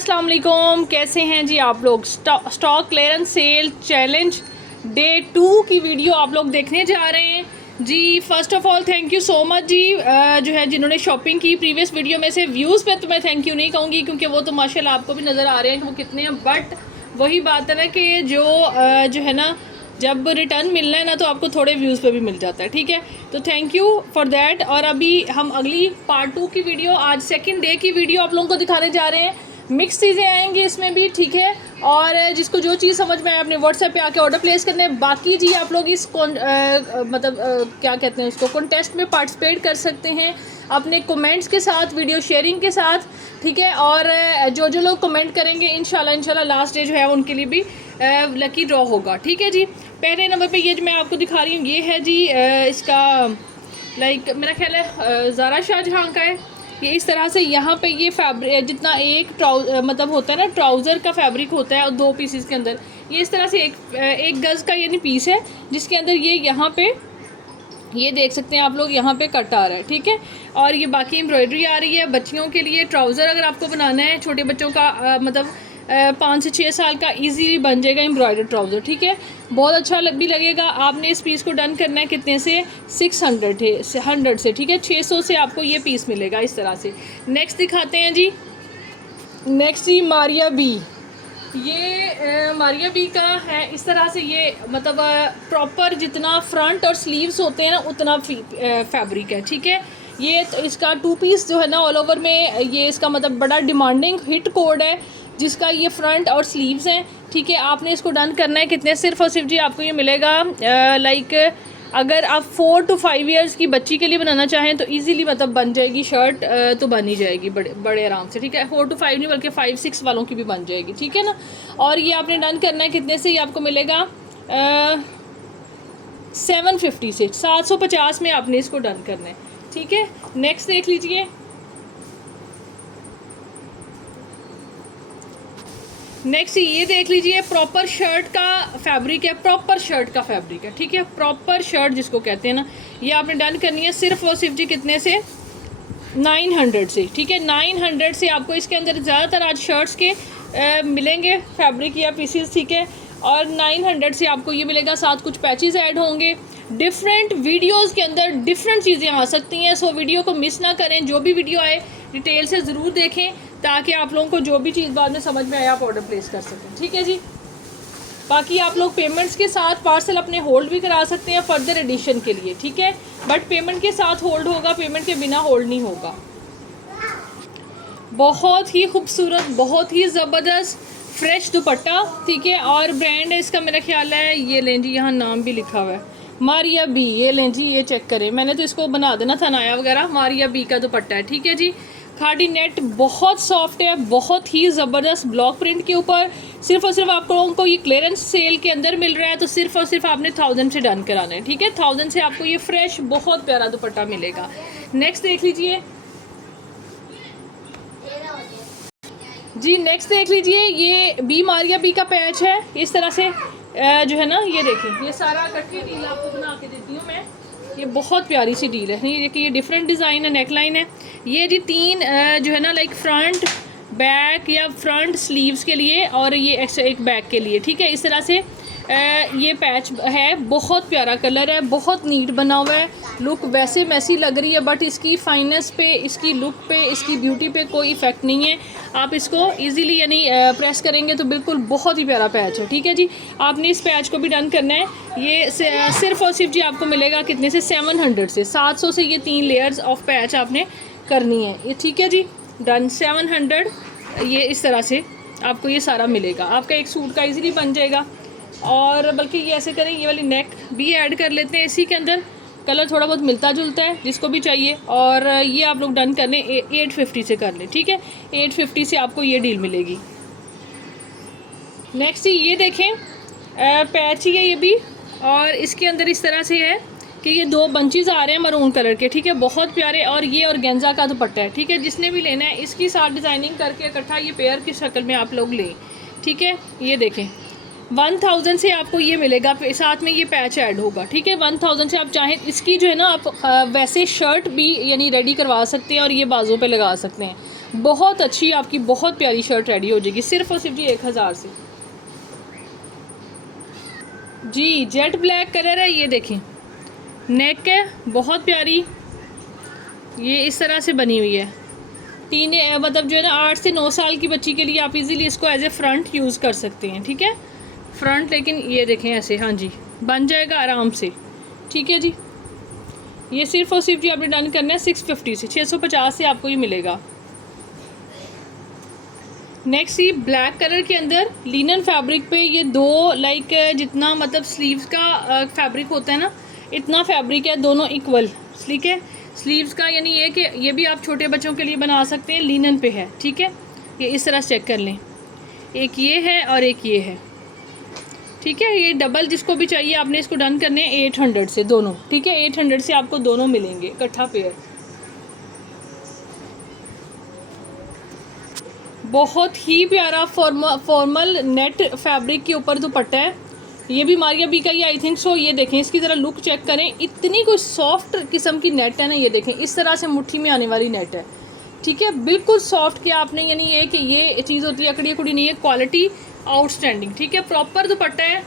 अस्सलाम वालेकुम, कैसे हैं जी आप लोग। Stock clearance sale challenge day 2 की वीडियो आप लोग देखने जा रहे हैं जी। First of all thank you so much जी, जो है जिन्होंने शॉपिंग की प्रीवियस वीडियो में से। व्यूज़ पे तो मैं थैंक यू नहीं कहूँगी क्योंकि वो तो माशाल्लाह आपको भी नज़र आ रहे हैं कि वो कितने हैं, बट वही बात है ना कि जो है ना, जब रिटर्न मिलना है ना तो आपको थोड़े व्यूज़ पे भी मिल जाता है, ठीक है। तो थैंक यू फॉर दैट। और अभी हम अगली पार्ट 2 की वीडियो, आज सेकंड डे की वीडियो आप लोगों को दिखाने जा रहे हैं। मिक्स चीज़ें आएंगी इसमें भी, ठीक है। और जिसको जो चीज़ समझ में आए अपने व्हाट्सएप पे आके ऑर्डर प्लेस करने। बाकी जी आप लोग इस क्या कहते हैं उसको, कॉन्टेस्ट में पार्टिसिपेट कर सकते हैं अपने कमेंट्स के साथ, वीडियो शेयरिंग के साथ, ठीक है। और जो लोग कमेंट करेंगे इंशाल्लाह लास्ट डे जो है उनके लिए भी लकी ड्रॉ होगा, ठीक है जी। पहले नंबर पे ये जो मैं आपको दिखा रही हूँ ये है जी, इसका लाइक मेरा ख्याल है ज़ारा शाहजहाँ का है। ये इस तरह से यहाँ पे ये फैब्रिक जितना एक मतलब होता है ना, ट्राउज़र का फैब्रिक होता है और 2 पीसेस के अंदर ये इस तरह से एक गज़ का यानी पीस है, जिसके अंदर ये यहाँ पे ये देख सकते हैं आप लोग, यहाँ पे कट आ रहा है, ठीक है। और ये बाकी एम्ब्रॉयडरी आ रही है बच्चियों के लिए। ट्राउज़र अगर आपको बनाना है छोटे बच्चों का, मतलब 5 से 6 साल का इजीली बन जाएगा एम्ब्रॉयडर्ड ट्राउज़र, ठीक है। बहुत अच्छा भी लगेगा। आपने इस पीस को डन करना है कितने से, 100 से, ठीक है। 600 से आपको ये पीस मिलेगा इस तरह से। नेक्स्ट दिखाते हैं जी, नेक्स्ट जी मारिया बी। ये मारिया बी का है इस तरह से, ये मतलब प्रॉपर जितना फ्रंट और स्लीव्स होते हैं ना उतना फैब्रिक है, ठीक है। ये तो इसका 2 पीस जो है ना ऑल ओवर में, ये इसका मतलब बड़ा डिमांडिंग हिट कोड है जिसका ये फ्रंट और स्लीव्स हैं, ठीक है। आपने इसको डन करना है कितने, सिर्फ और सिर्फ जी आपको ये मिलेगा लाइक अगर आप 4 to 5 ईयर्स की बच्ची के लिए बनाना चाहें तो इजीली मतलब बन जाएगी शर्ट, तो बन ही जाएगी बड़े आराम से, ठीक है। 4 to 5 नहीं बल्कि 5-6 वालों की भी बन जाएगी, ठीक है ना। और ये आपने डन करना है कितने से, ये आपको मिलेगा 750 से, 750 में आपने इसको डन करना है, ठीक है। नेक्स्ट देख लीजिए, नेक्स्ट ये देख लीजिए, प्रॉपर शर्ट का फैब्रिक है, प्रॉपर शर्ट का फैब्रिक है, ठीक है। प्रॉपर शर्ट जिसको कहते हैं ना, ये आपने डन करनी है सिर्फ और सिर्फ जी कितने से, 900 से, ठीक है। 900 से आपको इसके अंदर ज़्यादातर आज शर्ट्स के मिलेंगे फैब्रिक या पीसीस, ठीक है। और 900 से आपको ये मिलेगा, साथ कुछ पैचेस ऐड होंगे। डिफरेंट वीडियोस के अंदर डिफरेंट चीज़ें आ सकती हैं, सो वीडियो को मिस ना करें। जो भी वीडियो आए डिटेल से ज़रूर देखें ताकि आप लोगों को जो भी चीज़ बाद में समझ में आए आप ऑर्डर प्लेस कर सकें, ठीक है जी। बाकी आप लोग पेमेंट्स के साथ पार्सल अपने होल्ड भी करा सकते हैं फर्दर एडिशन के लिए, ठीक है। बट पेमेंट के साथ होल्ड होगा, पेमेंट के बिना होल्ड नहीं होगा। बहुत ही खूबसूरत, बहुत ही ज़बरदस्त फ्रेश दुपट्टा, ठीक है। और ब्रांड है इसका मेरा ख्याल है, ये लें जी, यहाँ नाम भी लिखा हुआ है मारिया बी। ये लें जी, ये चेक करें, मैंने तो इसको बना देना था नाया वगैरह। मारिया बी का दुपट्टा है, ठीक है जी। खादी नेट बहुत सॉफ्ट है, बहुत ही ज़बरदस्त ब्लॉक प्रिंट के ऊपर। सिर्फ और सिर्फ आप लोगों को ये क्लियरेंस सेल के अंदर मिल रहा है, तो सिर्फ और सिर्फ आपने 1000 से डन कराना है, ठीक है। 1000 से आपको ये फ्रेश बहुत प्यारा दुपट्टा मिलेगा। नेक्स्ट देख लीजिए जी, नेक्स्ट देख लीजिए, ये बी मारिया बी का पैच है इस तरह से, जो है ना, ये देखिए, ये सारा इकट्ठी डील आपको बना के देती हूँ मैं। ये बहुत प्यारी सी डील है, ये कि ये डिफरेंट डिज़ाइन है, नेक लाइन है। ये जी 3 जो है ना लाइक फ्रंट बैक या फ्रंट स्लीव्स के लिए और ये एक्स्ट्रा एक बैक के लिए, ठीक है। इस तरह से ये पैच है, बहुत प्यारा कलर है, बहुत नीट बना हुआ है। लुक वैसे मैसी लग रही है बट इसकी फाइनेस पे, इसकी लुक पे, इसकी ब्यूटी पे कोई इफ़ेक्ट नहीं है। आप इसको इजीली यानी प्रेस करेंगे तो बिल्कुल बहुत ही प्यारा पैच है, ठीक है जी। आपने इस पैच को भी डन करना है। ये सिर्फ और सिर्फ जी आपको मिलेगा कितने से, 700 से, 700 से ये 3 लेयर्स ऑफ पैच आपने करनी है ये, ठीक है जी। डन 700, ये इस तरह से आपको ये सारा मिलेगा, आपका एक सूट का इजीली बन जाएगा। और बल्कि ये ऐसे करें, ये वाली नेक भी ऐड कर लेते हैं इसी के अंदर, कलर थोड़ा बहुत मिलता जुलता है जिसको भी चाहिए। और ये आप लोग डन कर लें 850 से कर लें, ठीक है। 850 से आपको ये डील मिलेगी। नेक्स्ट ये देखें, पैच ही है ये भी, और इसके अंदर इस तरह से है कि ये 2 बंचेस आ रहे हैं मरून कलर के, ठीक है, बहुत प्यारे। और ये ऑर्गेन्जा का दुपट्टा है, ठीक है। जिसने भी लेना है इसकी साथ डिज़ाइनिंग करके इकट्ठा ये पेयर की शक्ल में आप लोग लें, ठीक है। ये देखें 1000 से आपको ये मिलेगा, साथ में ये पैच ऐड होगा, ठीक है। 1000 से आप चाहें इसकी जो है ना आप वैसे शर्ट भी यानी रेडी करवा सकते हैं और ये बाजू पे लगा सकते हैं। बहुत अच्छी आपकी बहुत प्यारी शर्ट रेडी हो जाएगी सिर्फ और सिर्फ जी 1000 से। जी जेट ब्लैक कलर है, ये देखें नेक है बहुत प्यारी, ये इस तरह से बनी हुई है। मतलब जो है ना 8 से 9 साल की बच्ची के लिए आप इजीली इसको एज ए फ्रंट यूज़ कर सकते हैं, ठीक है फ्रंट। लेकिन ये देखें ऐसे, हाँ जी बन जाएगा आराम से, ठीक है जी। ये सिर्फ और सिर्फ जी आपने डन करना है 650 से, 650 से आपको ये मिलेगा। नेक्स्ट ये ब्लैक कलर के अंदर लिनन फैब्रिक पे ये दो लाइक जितना मतलब स्लीव्स का फैब्रिक होता है ना, इतना फैब्रिक है, दोनों इक्वल, ठीक है स्लीव्स का, यानी ये कि ये भी आप छोटे बच्चों के लिए बना सकते हैं, लिनन पे है, ठीक है। ये इस तरह चेक कर लें, एक ये है और एक ये है, ठीक है। ये डबल जिसको भी चाहिए आपने इसको डन करने हैं 800 से दोनों, ठीक है 800 से आपको दोनों मिलेंगे इकट्ठा पेयर। बहुत ही प्यारा फॉर्मल नेट फैब्रिक के ऊपर दुपट्टा है, ये भी मारिया बी का ही आई थिंक सो। ये देखें इसकी ज़रा लुक चेक करें, इतनी कोई सॉफ्ट किस्म की नेट है ना, ये देखें इस तरह से मुट्ठी में आने वाली नेट है, ठीक है बिल्कुल सॉफ्ट किया आपने, यानी ये कि ये चीज़ होती है अकड़ी अकड़ी नहीं है, क्वालिटी आउटस्टैंडिंग, ठीक है प्रॉपर दुपट्टा है,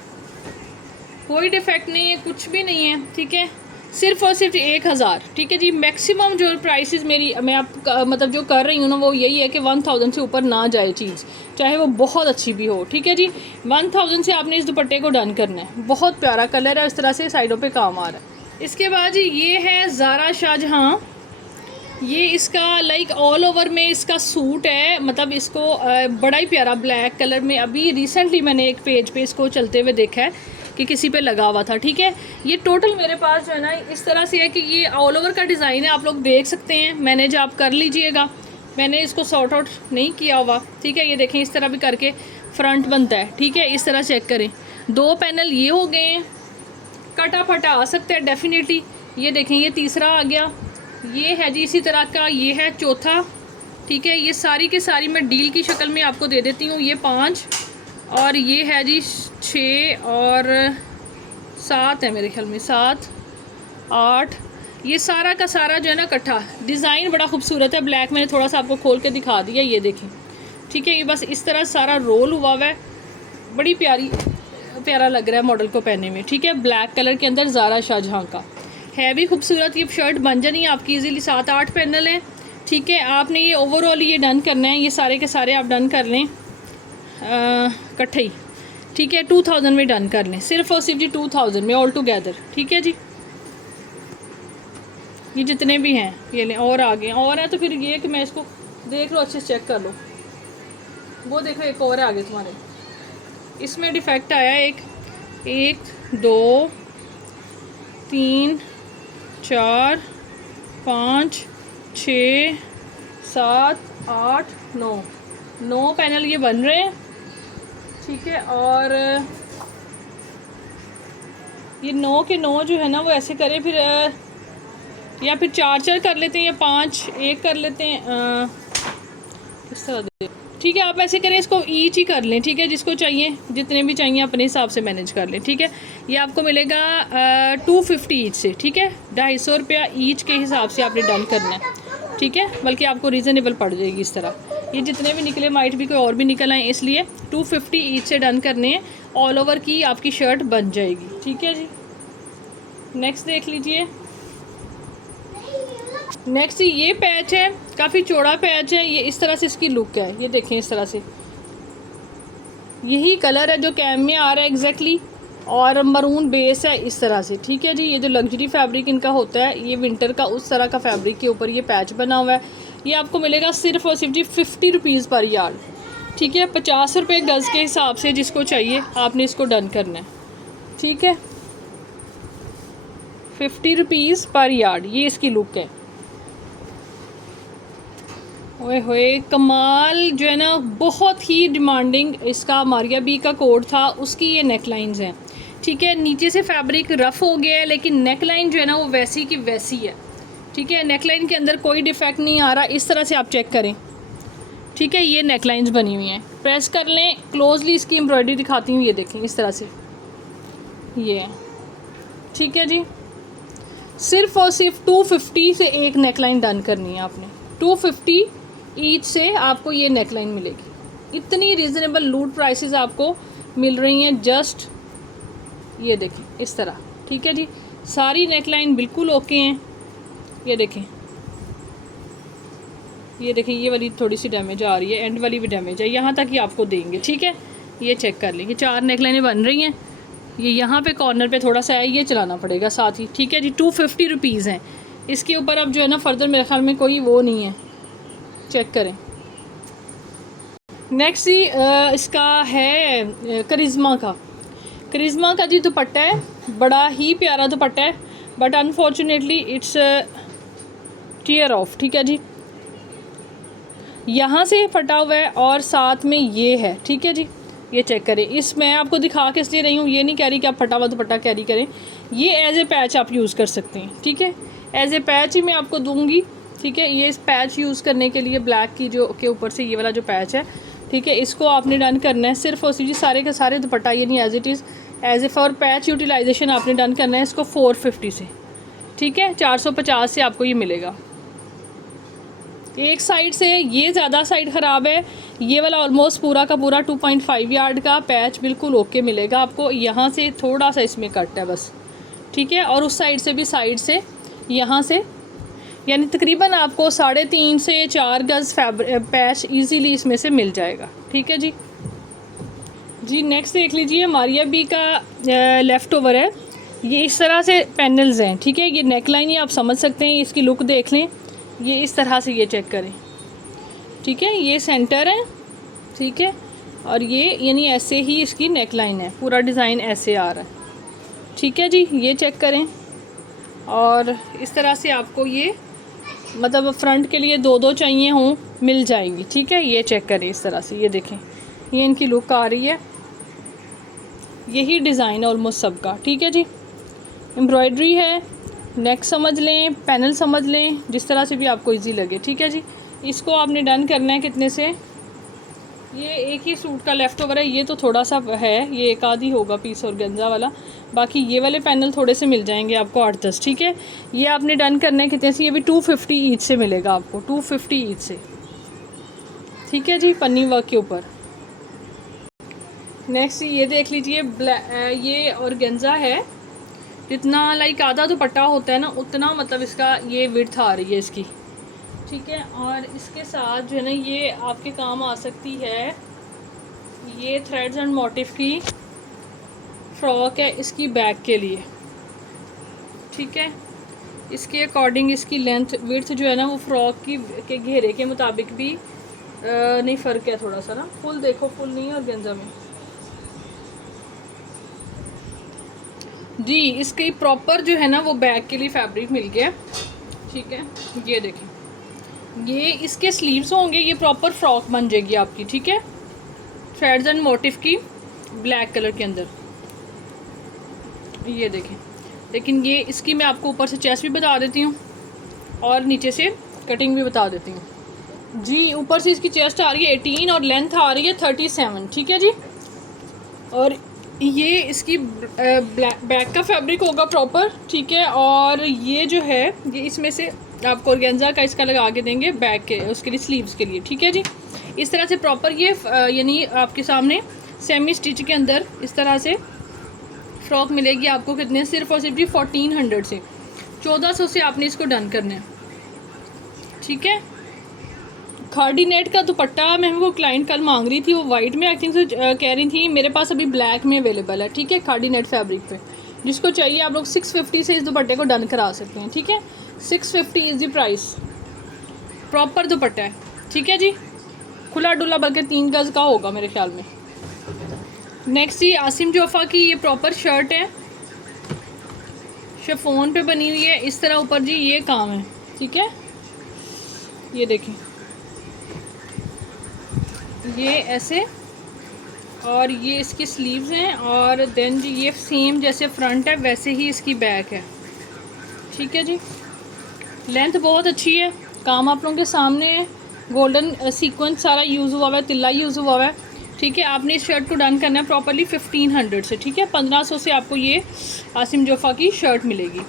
कोई डिफेक्ट नहीं है, कुछ भी नहीं है, ठीक है सिर्फ और सिर्फ 1000, ठीक है जी। मैक्सिमम जो प्राइसेस मेरी मैं आप मतलब जो कर रही हूँ ना वो यही है कि 1000 से ऊपर ना जाए चीज़, चाहे वो बहुत अच्छी भी हो, ठीक है जी। 1000 से आपने इस दुपट्टे को डन करना है, बहुत प्यारा कलर है, इस तरह से साइडों पे काम आ रहा है। इसके बाद जी ये है ज़ारा शाहजहाँ, ये इसका लाइक ऑल ओवर में इसका सूट है, मतलब इसको बड़ा ही प्यारा ब्लैक कलर में, अभी रिसेंटली मैंने एक पेज पे इसको चलते हुए देखा है कि किसी पे लगा हुआ था, ठीक है। ये टोटल मेरे पास जो है ना इस तरह से है कि ये ऑल ओवर का डिज़ाइन है, आप लोग देख सकते हैं, मैनेज आप कर लीजिएगा, मैंने इसको सॉर्ट आउट नहीं किया हुआ, ठीक है। ये देखें इस तरह भी करके फ्रंट बनता है, ठीक है इस तरह चेक करें, 2 पैनल ये हो गए हैं, कटा फटा आ सकता है डेफिनेटली। ये देखें ये तीसरा आ गया, ये है जी इसी तरह का, ये है चौथा, ठीक है। ये सारी के सारी मैं डील की शक्ल में आपको दे देती हूँ, ये 5 और ये है जी 6 और 7 है मेरे ख्याल में, 7 8, ये सारा का सारा जो है ना इकट्ठा। डिज़ाइन बड़ा खूबसूरत है, ब्लैक मैंने थोड़ा सा आपको खोल के दिखा दिया, ये देखें, ठीक है। ये बस इस तरह सारा रोल हुआ हुआ है, बड़ी प्यारा लग रहा है मॉडल को पहनने में, ठीक है। ब्लैक कलर के अंदर ज़ारा शाहजहाँ का है भी खूबसूरत, ये शर्ट बन जानी है आपकी इजीली, 7-8 पैनल है, ठीक है। आपने ये ओवरऑल ये डन करना है, ये सारे के सारे आप डन कर लें इकट्ठे ही, ठीक है 2000 में डन कर लें, सिर्फ और सिर्फ जी 2000 में ऑल टुगेदर, ठीक है जी। ये जितने भी हैं ये लें, और आगे और है तो फिर ये कि मैं इसको देख लो अच्छे से चेक कर लो, वो देखो एक और है आगे तुम्हारे, इसमें डिफेक्ट आया एक 2 3 4 5 6 7 8 9 पैनल ये बन रहे हैं, ठीक है। और ये 9 के 9 जो है ना वो ऐसे करें फिर, या फिर 4 कर लेते हैं, या 5 1 कर लेते हैं, किस तरह दे, ठीक है आप ऐसे करें, इसको ईच ही कर लें, ठीक है जिसको चाहिए जितने भी चाहिए अपने हिसाब से मैनेज कर लें, ठीक है। ये आपको मिलेगा 250 ईच से, ठीक है 250 रुपया ईच के हिसाब से आपने डन करना है, ठीक है, बल्कि आपको रीज़नेबल पड़ जाएगी इस तरह। ये जितने भी निकले माइट भी कोई और भी निकल आए, इसलिए 250 ईच से डन करने हैं, ऑल ओवर की आपकी शर्ट बन जाएगी, ठीक है जी। नेक्स्ट देख लीजिए, नेक्स्ट ये पैच है, काफ़ी चौड़ा पैच है, ये इस तरह से इसकी लुक है, ये देखें इस तरह से, यही कलर है जो कैम में आ रहा है एग्जैक्टली, और मरून बेस है इस तरह से, ठीक है जी। ये जो लग्जरी फैब्रिक इनका होता है, ये विंटर का उस तरह का फैब्रिक के ऊपर ये पैच बना हुआ है, ये आपको मिलेगा सिर्फ और सिर्फ जी 50 रुपीज़ पर यार्ड, ठीक है 50 रुपये गज़ के हिसाब से जिसको चाहिए आपने इसको डन करना है, ठीक है 50 रुपीज़ पर यार्ड, ये इसकी लुक है। ओए होए कमाल जो है ना, बहुत ही डिमांडिंग इसका मारिया बी का कोड था, उसकी ये नेक लाइन्स हैं, ठीक है। नीचे से फैब्रिक रफ़ हो गया है, लेकिन नेक लाइन जो है ना वो वैसी की वैसी है, ठीक है। नेक लाइन के अंदर कोई डिफेक्ट नहीं आ रहा, इस तरह से आप चेक करें, ठीक है। ये नेक लाइन्स बनी हुई हैं, प्रेस कर लें क्लोजली, इसकी एम्ब्रॉयडरी दिखाती हूँ, ये देखें इस तरह से ये है, ठीक है जी। सिर्फ और सिर्फ 250 से एक नेक लाइन डन करनी है आपने, 250 ईच से आपको ये नेकलाइन मिलेगी। इतनी रीज़नेबल लूट प्राइसेस आपको मिल रही हैं। जस्ट ये देखें इस तरह, ठीक है जी। सारी नेकलाइन बिल्कुल ओके हैं। ये देखें, ये देखें, ये वाली थोड़ी सी डैमेज आ रही है, एंड वाली भी डैमेज है, यहाँ तक ही आपको देंगे, ठीक है। ये चेक कर लें, ये 4 नेकलाइनें बन रही हैं। ये यहाँ पे कॉर्नर पे थोड़ा सा है, ये चलाना पड़ेगा साथ ही, ठीक है जी। 250 रुपीज़ हैं इसके ऊपर। अब जो है ना फर्दर मेरे ख्याल में कोई वो नहीं है, चेक करें। नेक्स्ट ही इसका है करिश्मा का। करिश्मा का जी दुपट्टा है, बड़ा ही प्यारा दुपट्टा है, but unfortunately it's tear off, ठीक है जी। यहाँ से फटा हुआ है और साथ में ये है, ठीक है जी। ये चेक करें। इस मैं आपको दिखा के इसलिए रही हूँ, ये नहीं कह रही कि आप फटा हुआ दुपट्टा कैरी करें। ये एज ए पैच आप यूज़ कर सकते हैं, ठीक है। एज ए पैच ही मैं आपको दूंगी, ठीक है। ये इस पैच यूज़ करने के लिए ब्लैक की जो के ऊपर से ये वाला जो पैच है, ठीक है, इसको आपने डन करना है सिर्फ और सिर्फ सारे के सारे दुपट्टा, ये नहीं as it is as a for patch utilization आपने डन करना है इसको 450 से, ठीक है। 450 से आपको ये मिलेगा। एक साइड से ये ज़्यादा साइड ख़राब है, ये वाला ऑलमोस्ट पूरा का पूरा 2.5 यार्ड का पैच बिल्कुल ओके मिलेगा आपको। यहाँ से थोड़ा सा इसमें कट है बस, ठीक है। और उस साइड से भी, साइड से यहाँ से, यानी तकरीबन आपको 3.5 से 4 गज़ पैच इजीली इसमें से मिल जाएगा, ठीक है जी। जी नेक्स्ट देख लीजिए, मारिया बी का लेफ़्ट ओवर है। ये इस तरह से पैनल्स हैं, ठीक है। ये नेकलाइन ही आप समझ सकते हैं, इसकी लुक देख लें। ये इस तरह से ये चेक करें, ठीक है। ये सेंटर है, ठीक है, और ये यानी ऐसे ही इसकी नेकलाइन है, पूरा डिज़ाइन ऐसे आ रहा है, ठीक है जी। ये चेक करें। और इस तरह से आपको ये मतलब फ्रंट के लिए 2-2 चाहिए हों मिल जाएंगी, ठीक है। ये चेक करें इस तरह से, ये देखें, ये इनकी लुक आ रही है। यही डिज़ाइन ऑलमोस्ट सबका, ठीक है जी। एम्ब्रॉयडरी है, नेक समझ लें, पैनल समझ लें, जिस तरह से भी आपको इजी लगे, ठीक है जी। इसको आपने डन करना है कितने से, ये एक ही सूट का लेफ़्ट ओवर है, ये तो थोड़ा सा है, ये एक आधी होगा पीस और गंजा वाला, बाकी ये वाले पैनल थोड़े से मिल जाएंगे आपको 8-10, ठीक है। ये आपने डन करना है कितने से, ये भी 250 ईच से मिलेगा आपको, 250 ईच से, ठीक है जी, पन्नी वर्क के ऊपर। नेक्स्ट ये देख लीजिए, ये ऑर्गेन्जा है, जितना लाइक आधा दुपट्टा होता है ना उतना मतलब इसका ये विड्थ आ रही है इसकी, ठीक है। और इसके साथ जो है ना ये आपके काम आ सकती है, ये थ्रेड्स एंड मोटिव की फ्रॉक है इसकी बैक के लिए, ठीक है। इसके अकॉर्डिंग इसकी लेंथ विड्थ जो है ना वो फ्रॉक की के घेरे के मुताबिक भी नहीं फ़र्क है थोड़ा सा ना। फुल देखो, फुल नहीं है ऑर्गेन्जा में जी। इसकी प्रॉपर जो है ना वो बैक के लिए फैब्रिक मिल गया, ठीक है। ये देखें, ये इसके स्लीव्स होंगे, ये प्रॉपर फ्रॉक बन जाएगी आपकी, ठीक है। थ्रेड्स एंड मोटिव की ब्लैक कलर के अंदर, ये देखें। लेकिन ये इसकी मैं आपको ऊपर से चेस्ट भी बता देती हूँ और नीचे से कटिंग भी बता देती हूँ जी। ऊपर से इसकी चेस्ट आ रही है 18 और लेंथ आ रही है 37, ठीक है जी। और ये इसकी बैक का फैब्रिक होगा प्रॉपर, ठीक है। और ये जो है ये इसमें से आपको ऑर्गेन्जा का इसका लगा के देंगे बैक के उसके लिए स्लीव्स के लिए, ठीक है जी। इस तरह से प्रॉपर ये यानी आपके सामने सेमी स्टिच के अंदर इस तरह से फ्रॉक मिलेगी आपको। कितने, सिर्फ और सिर्फ 1400 से 1400 से आपने इसको डन करना है, ठीक है। खाड़ी नेट का दुपट्टा मैं वो क्लाइंट कल मांग रही थी, वो वाइट में आई थिंक से कह रही थी, मेरे पास अभी ब्लैक में अवेलेबल है, ठीक है। खाड़ी नेट फैब्रिक पे जिसको चाहिए आप लोग 650 से इस दुपट्टे को डन करा सकते हैं, ठीक है। 650 इज़ द प्राइस, प्रॉपर दुपट्टा है, ठीक है जी। खुला डुला बल्कि 3 गज़ का होगा मेरे ख्याल में। नेक्स्ट ही आसिम जोफ़ा की ये प्रॉपर शर्ट है, शिफॉन पे बनी हुई है इस तरह, ऊपर जी ये काम है, ठीक है। ये देखें, ये ऐसे, और ये इसकी स्लीव्स हैं, और देन जी ये सेम जैसे फ्रंट है वैसे ही इसकी बैक है, ठीक है जी। लेंथ बहुत अच्छी है, काम आप लोगों के सामने है, गोल्डन सीक्वेंस सारा यूज़ हुआ हुआ है, तिल्ला यूज़ हुआ हुआ है, ठीक है। आपने इस शर्ट को डन करना है प्रॉपरली 1500 से, ठीक है। 1500 से आपको ये आसिम जोफ़ा की शर्ट मिलेगी।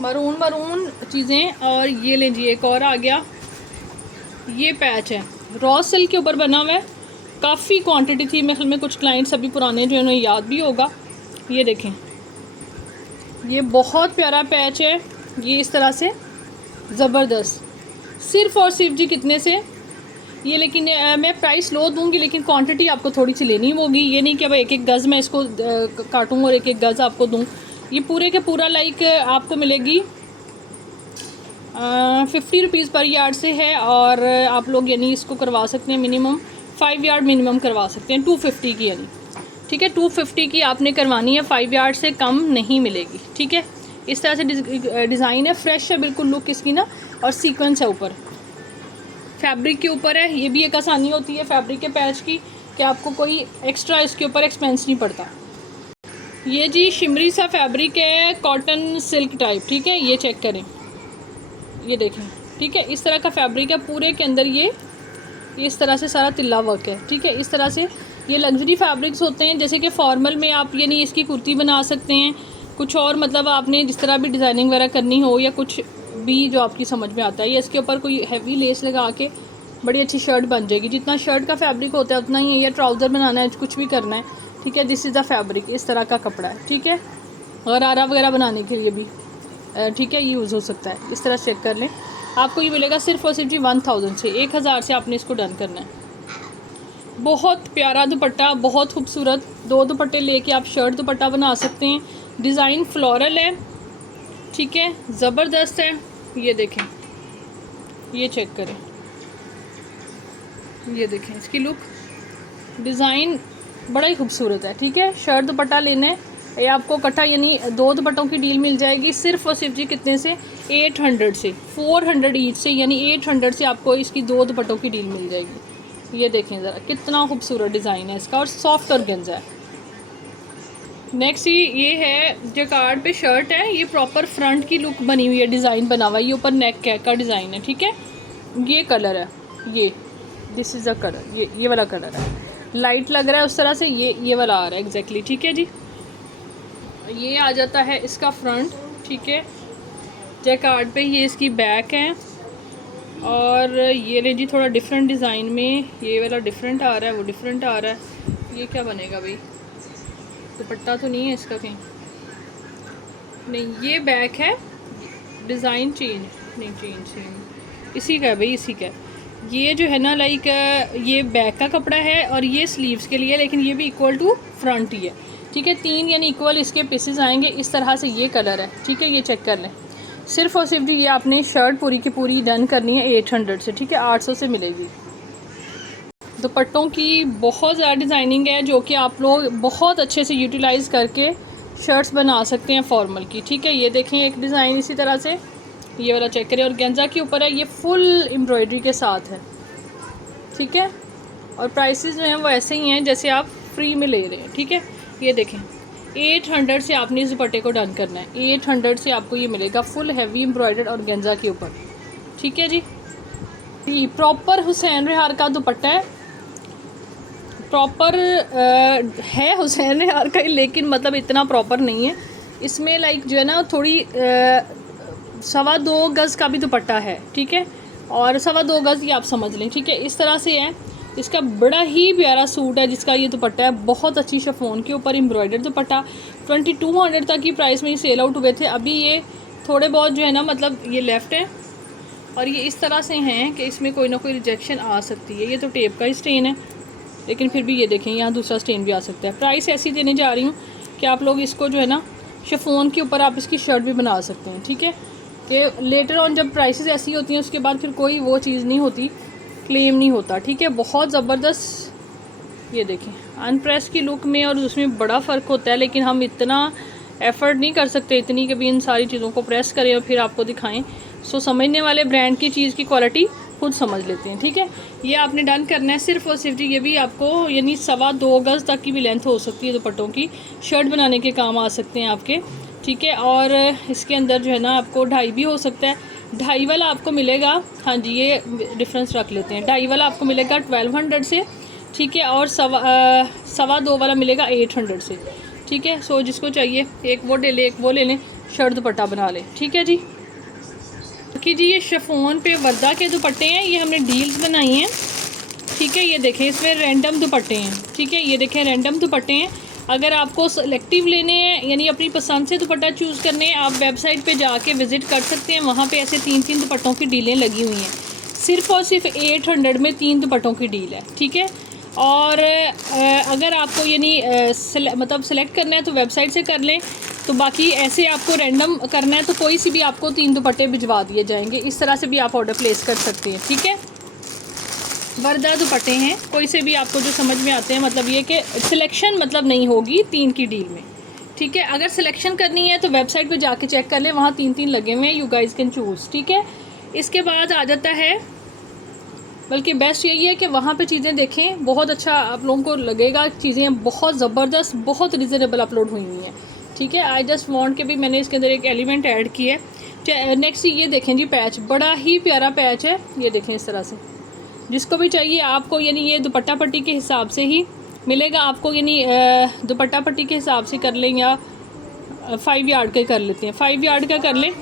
मरून मरून चीज़ें। और ये लें जी, एक और आ गया, ये पैच है, रॉ सिल्क के ऊपर बना हुआ है। काफ़ी क्वांटिटी थी, मेरे ख्याल में कुछ क्लाइंट्स अभी पुराने जो उन्हें याद भी होगा। ये देखें, ये बहुत प्यारा पैच है, ये इस तरह से ज़बरदस्त। सिर्फ़ और सिर्फ जी कितने से ये, लेकिन मैं प्राइस लो दूंगी, लेकिन क्वांटिटी आपको थोड़ी सी लेनी होगी। ये नहीं कि अब एक एक गज़ मैं इसको काटूँ और एक एक गज़ आपको दूँ। ये पूरे के पूरा लाइक आपको मिलेगी 50 रुपीज़ पर यार्ड से है। और आप लोग यानी इसको करवा सकते हैं मिनिमम 5 यार्ड मिनिमम करवा सकते हैं 250 की, यानी ठीक है 250 की आपने करवानी है, 5 यार्ड से कम नहीं मिलेगी। ठीक है, इस तरह से डिज़ाइन है, फ्रेश है बिल्कुल लुक इसकी ना। और सीक्वेंस है ऊपर, फैब्रिक के ऊपर है। ये भी एक आसानी होती है फैब्रिक के पैच की कि आपको कोई एक्स्ट्रा इसके ऊपर एक्सपेंस नहीं पड़ता। ये जी शिमरी सा फैब्रिक है, कॉटन सिल्क टाइप। ठीक है, ये चेक करें, ये देखें। ठीक है, इस तरह का फैब्रिक है, पूरे के अंदर ये इस तरह से सारा तिल्ला वर्क है। ठीक है, इस तरह से ये लग्जरी फैब्रिक्स होते हैं, जैसे कि फॉर्मल में आप यानी इसकी कुर्ती बना सकते हैं, कुछ और मतलब आपने जिस तरह भी डिज़ाइनिंग वगैरह करनी हो या कुछ भी जो आपकी समझ में आता है, या इसके ऊपर कोई हैवी लेस लगा के बड़ी अच्छी शर्ट बन जाएगी। जितना शर्ट का फैब्रिक होता है उतना ही है, या ट्राउज़र बनाना है, कुछ भी करना है। ठीक है, दिस इज़ द फैब्रिक, इस तरह का कपड़ा है। ठीक है, और आरा वगैरह बनाने के लिए भी ठीक है यूज़ हो सकता है। इस तरह चेक कर लें, आपको ये मिलेगा सिर्फ और सिर्फ जी 1000 से, 1000 से आपने इसको डन करना है। बहुत प्यारा दुपट्टा, बहुत खूबसूरत। 2 दुपट्टे लेके आप शर्ट दुपट्टा बना सकते हैं। डिज़ाइन फ्लोरल है, ठीक है, ज़बरदस्त है। ये देखें, ये चेक करें, ये देखें इसकी लुक, डिज़ाइन बड़ा ही खूबसूरत है। ठीक है, शर्ट दुपट्टा लेना है, ये आपको इकट्ठा यानी 2 दुपट्टों की डील मिल जाएगी सिर्फ और सिर्फ जी कितने से, 800 से, 400 ईच से, यानी 800 से आपको इसकी 2 दुपट्टों की डील मिल जाएगी। ये देखें ज़रा कितना खूबसूरत डिज़ाइन है इसका, और सॉफ्ट ऑर्गेन्जा है। नेक्स्ट ये है जैकार्ड पे शर्ट है, ये प्रॉपर फ्रंट की लुक बनी हुई है, डिज़ाइन बना हुआ है, ये ऊपर नेक कैक का डिज़ाइन है। ठीक है, ये कलर है, ये दिस इज़ अ कलर, ये वाला कलर है, लाइट लग रहा है उस तरह से, ये वाला आ रहा है एग्जैक्टली। ठीक है जी, ये आ जाता है इसका फ्रंट। ठीक है, जैकार्ड पे ये इसकी बैक है, और ये ले जी थोड़ा डिफरेंट डिज़ाइन में, ये वाला डिफरेंट आ रहा है, वो डिफरेंट आ रहा है। ये क्या बनेगा भाई, दुपट्टा तो नहीं है इसका कहीं, नहीं, ये बैक है, डिज़ाइन चेंज नहीं, चेंज इसी का है भाई, इसी का। ये जो है ना लाइक ये बैक का कपड़ा है, और ये स्लीव्स के लिए, लेकिन ये भी इक्वल टू फ्रंट ही है। ठीक है, 3 यानी इक्वल इसके पीसेस आएंगे इस तरह से। ये कलर है, ठीक है, ये चेक कर लें। सिर्फ और सिर्फ जी ये आपने शर्ट पूरी की पूरी डन करनी है 800 से। ठीक है, 800 से मिलेगी। दुपट्टों की बहुत ज़्यादा डिज़ाइनिंग है, जो कि आप लोग बहुत अच्छे से यूटिलाइज़ करके शर्ट्स बना सकते हैं फॉर्मल की। ठीक है, ये देखें एक डिज़ाइन इसी तरह से, ये वाला चेक करें, और गेंजा के ऊपर है, ये फुल एम्ब्रॉयडरी के साथ है। ठीक है, और प्राइसेस जो हैं वो ऐसे ही हैं जैसे आप फ्री में ले रहे हैं। ठीक है, ये देखें 800 से आपने इस दुपट्टे को डन करना है, 800 से आपको ये मिलेगा फुल हैवी एम्ब्रॉयडर्ड और गेंजा के ऊपर। ठीक है जी, ये प्रॉपर हुसैन रेहार का दुपट्टा है, प्रॉपर है हुसैन रेहार का, लेकिन मतलब इतना प्रॉपर नहीं है इसमें, लाइक जो है ना थोड़ी 2.25 गज़ का भी दुपट्टा है। ठीक है, और 2.25 गज़ ये आप समझ लें। ठीक है, इस तरह से है, इसका बड़ा ही प्यारा सूट है जिसका ये दुपट्टा है, बहुत अच्छी शिफॉन के ऊपर एम्ब्रॉयडर्ड दुपट्टा। 2200 तक की प्राइस में ये सेल आउट हुए थे, अभी ये थोड़े बहुत जो है ना मतलब ये लेफ़्ट है, और ये इस तरह से हैं कि इसमें कोई ना कोई रिजेक्शन आ सकती है। ये तो टेप का ही स्टेन है, लेकिन फिर भी ये देखें यहाँ दूसरा स्टेन भी आ सकता है। प्राइस ऐसी देने जा रही हूँ कि आप लोग इसको जो है ना शिफॉन के ऊपर आप इसकी शर्ट भी बना सकते हैं। ठीक है, कि लेटर ऑन जब प्राइसेस ऐसी होती हैं उसके बाद फिर कोई वो चीज़ नहीं होती, क्लेम नहीं होता। ठीक है, बहुत ज़बरदस्त। ये देखें अनप्रेस की लुक में और उसमें बड़ा फ़र्क होता है, लेकिन हम इतना एफ़र्ट नहीं कर सकते इतनी कि भी इन सारी चीज़ों को प्रेस करें और फिर आपको दिखाएं। सो समझने वाले ब्रांड की चीज़ की क्वालिटी खुद समझ लेते हैं। ठीक है, ये आपने डन करना है सिर्फ और सिर्फ जी, ये भी आपको यानी 2.25 गज़ तक की भी लेंथ हो सकती है दुपट्टों की, शर्ट बनाने के काम आ सकते हैं आपके। ठीक है, और इसके अंदर जो है ना आपको 2.5 भी हो सकता है, 2.5 वाला आपको मिलेगा, हाँ जी ये डिफरेंस रख लेते हैं, 2.5 वाला आपको मिलेगा 1200 से। ठीक है, और 2.25 वाला मिलेगा 800 से। ठीक है, सो जिसको चाहिए एक वो ले लें, एक वो ले लें, शर्ट दुपट्टा बना लें, ठीक है जी। कि जी ये शिफॉन पे वर्दा के दुपट्टे हैं, ये हमने डील्स बनाई हैं, ठीक है। ये देखें इसमें रैंडम दुपट्टे हैं, ठीक है। ये देखें रैंडम दुपट्टे हैं। अगर आपको सेलेक्टिव लेने हैं यानी अपनी पसंद से दुपट्टा चूज़ करने हैं, आप वेबसाइट पे जाके विज़िट कर सकते हैं। वहाँ पे ऐसे 3-3 दुपट्टों की डीलें लगी हुई हैं। सिर्फ़ और सिर्फ 800 में 3 दुपट्टों की डील है, ठीक है। और अगर आपको यानी मतलब सेलेक्ट करना है तो वेबसाइट से कर लें, तो बाकी ऐसे आपको रैंडम करना है तो कोई सी भी आपको 3 दुपट्टे भिजवा दिए जाएंगे। इस तरह से भी आप ऑर्डर प्लेस कर सकते हैं, ठीक है। वर्दा दुपट्टे हैं, कोई से भी आपको जो समझ में आते हैं, मतलब ये कि सिलेक्शन मतलब नहीं होगी 3 की डील में, ठीक है। अगर सिलेक्शन करनी है तो वेबसाइट पे जाके चेक कर लें, वहाँ 3-3 लगे हुए हैं, यू गाइस कैन चूज़, ठीक है। इसके बाद आ जाता है, बल्कि बेस्ट यही है कि वहाँ पे चीज़ें देखें, बहुत अच्छा आप लोगों को लगेगा। चीज़ें बहुत ज़बरदस्त, बहुत रिजनेबल अपलोड हुई हुई हैं, ठीक है। आई जस्ट वांट के भी मैंने इसके अंदर एक एलिमेंट ऐड किया है। नेक्स्ट ये देखें जी, पैच बड़ा ही प्यारा पैच है, ये देखें इस तरह से। जिसको भी चाहिए आपको, यानी ये दुपट्टा पट्टी के हिसाब से ही मिलेगा आपको, यानी दुपट्टा पट्टी के हिसाब से कर लें या 5 यार्ड का कर लेते हैं, 5 यार्ड का कर लें,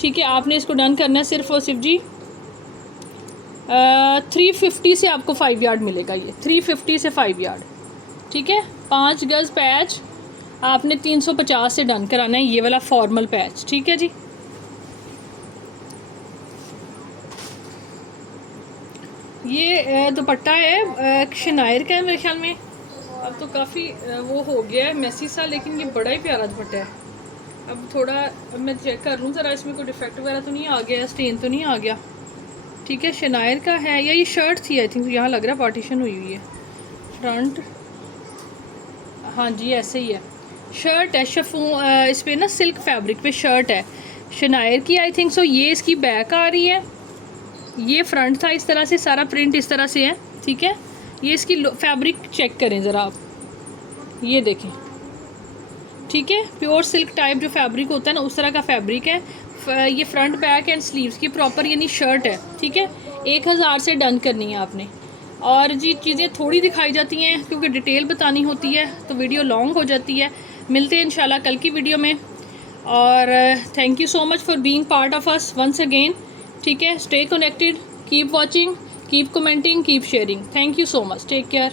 ठीक है। आपने इसको डन करना है सिर्फ और सिर्फ जी 350 से आपको 5 यार्ड मिलेगा, ये 350 से 5 यार्ड, ठीक है। 5 गज़ पैच आपने 350 से डन कराना है, ये वाला फॉर्मल पैच, ठीक है जी। ये दुपट्टा है शनायर का है मेरे ख्याल में, अब तो काफ़ी वो हो गया है मैसी सा, लेकिन ये बड़ा ही प्यारा दुपट्टा है। अब थोड़ा मैं चेक कर लूँ ज़रा, इसमें कोई डिफेक्ट वगैरह तो नहीं आ गया, स्टेन तो नहीं आ गया, ठीक है। शनायर का है, या ये शर्ट थी आई थिंक, यहाँ लग रहा है पार्टीशन हुई हुई है फ्रंट, हाँ जी ऐसे ही है। शर्ट है शिफॉन, इस पर ना सिल्क फैब्रिक पे शर्ट है शनायर की आई थिंक सो। ये इसकी बैक आ रही है, ये फ्रंट था, इस तरह से सारा प्रिंट इस तरह से है, ठीक है। ये इसकी फैब्रिक चेक करें ज़रा आप, ये देखें, ठीक है। प्योर सिल्क टाइप जो फैब्रिक होता है ना, उस तरह का फैब्रिक है। ये फ्रंट बैक एंड स्लीव्स की प्रॉपर यानी शर्ट है, ठीक है। 1000 से डन करनी है आपने। और जी चीज़ें थोड़ी दिखाई जाती हैं क्योंकि डिटेल बतानी होती है, तो वीडियो लॉन्ग हो जाती है। मिलते हैं इंशाल्लाह कल की वीडियो में, और thank you so much for being part of us once again, ठीक है। Stay connected, keep watching, keep commenting, keep sharing. Thank you so much, take care.